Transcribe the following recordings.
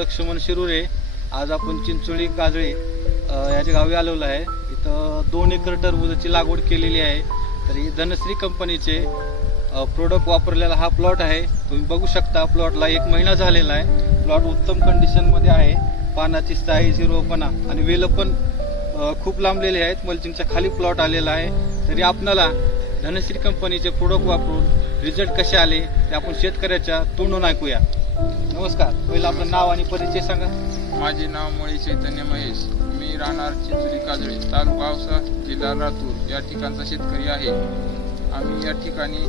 लक्ष्मण शिरुरे. आज आपण चिंचोळी गाजळे याच्या गावी आलेलो आहे. इथं 2 एकर टरबूजाची लागवड केलेली आहे. तर ही धनश्री कंपनीचे प्रोडक्ट वापरलेला हा प्लॉट आहे. तुम्ही बघू शकता प्लॉटला 1 महिना झालेला आहे. प्लॉट उत्तम कंडिशनमध्ये आहे. पानाची साईज, हिरवपणा आणि वेलं पण खूप लांबलेले आहेत. मल्चिंगच्या खाली प्लॉट आलेला आहे. तरी आपणाला धनश्री कंपनीचे प्रोडक्ट वापरून रिझल्ट कसे आले ते आपण शेतकऱ्याच्या तोंडून ऐकूया. नमस्कार, पहिलं आपलं नाव आणि परिचय सांगा. माझे नाव मुळे चैतन्य महेश. मी राहणार चिंचोळी काजळे, तालुका औसा, जिल्हा लातूर या ठिकाणचा शेतकरी आहे. आम्ही या ठिकाणी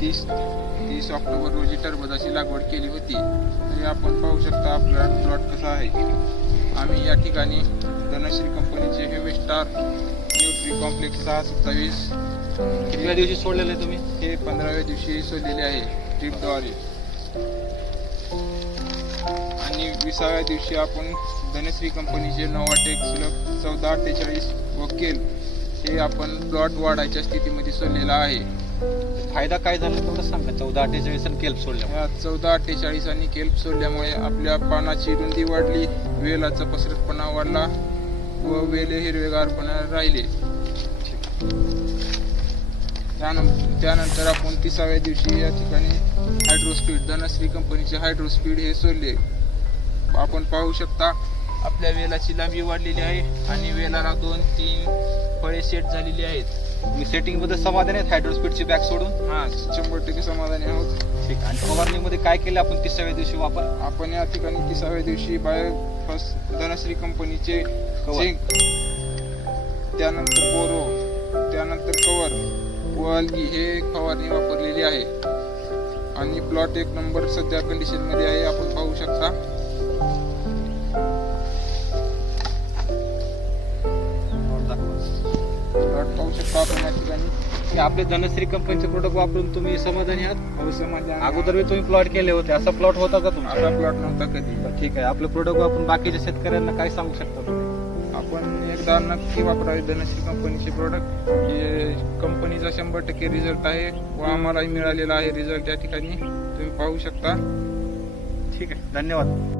30 ऑक्टोबर रोजी टरबूजाची लागवड केली होती. तरी आपण पाहू शकता आपला प्लॉट कसा आहे. आम्ही या ठिकाणी धनश्री कंपनीचे हेमिस्टार न्यूट्री कॉम्प्लेक्स 627 कितव्या दिवशी सोडलेले तुम्ही? हे 15व्या दिवशी सोडलेले आहे ड्रीपद्वारे. आणि 20व्या दिवशी आपण धनश्री कंपनीचे नोवाटेक सुलभ 1448 वकील हे आपण प्लॉट वाढायच्या स्थितीमध्ये सोडलेला आहे. फायदा काय झाला तेवढं सांगा. 1448 आणि केल्प सोडल्या. या 1448 आणि केल्प सोडल्यामुळे आपल्या पानाची रुंदी वाढली, वेलाचा पसरटपणा वाढला व वेले हिरवेगारपणा राहिले. त्यानंतर आपण 30व्या दिवशी या ठिकाणी हायड्रोस्पीड, धनश्री कंपनीचे हायड्रोस्पीड हे सोडले. आपण पाहू शकता आपल्या वेलाची लांबी वाढलेली आहे आणि वेलाला 2-3 फळे सेट झालेली आहेत. मी सेटिंग मध्ये समाधानी आहेत हायड्रोस्पीडची बॅग सोडून? 100% समाधानी आहोत. ठीक. आणि फवारणीमध्ये काय केलं आपण 30व्या दिवशी वापर? आपण या ठिकाणी 30व्या दिवशी फर्स्ट धनश्री कंपनीचे झिंक, त्यानंतर बोरो, त्यानंतर कवर व अलगी हे फवारणी वापरलेली आहे. आणि प्लॉट 1 नंबर सध्या कंडिशन मध्ये आहे. आपण पाहू शकता. प्लॉट पाहू शकता आपण या ठिकाणी. आपले धनश्री कंपनीचे प्रोडक्ट वापरून तुम्ही समाधानी आहात? हो, समाधानी. अगोदर मी तुम्ही प्लॉट केले होते, असा प्लॉट होता का तुमचा? असा प्लॉट नव्हता कधी. ठीक आहे. आपलं प्रोडक्ट वापरून बाकीच्या शेतकऱ्यांना काय सांगू शकता तुम्ही? आपण एकदा नक्की वापरावे धनश्री कंपनीचे प्रोडक्ट. हे कंपनीचा 100% रिझल्ट आहे व आम्हालाही मिळालेला आहे रिझल्ट. या ठिकाणी तुम्ही पाहू शकता. ठीक आहे, धन्यवाद.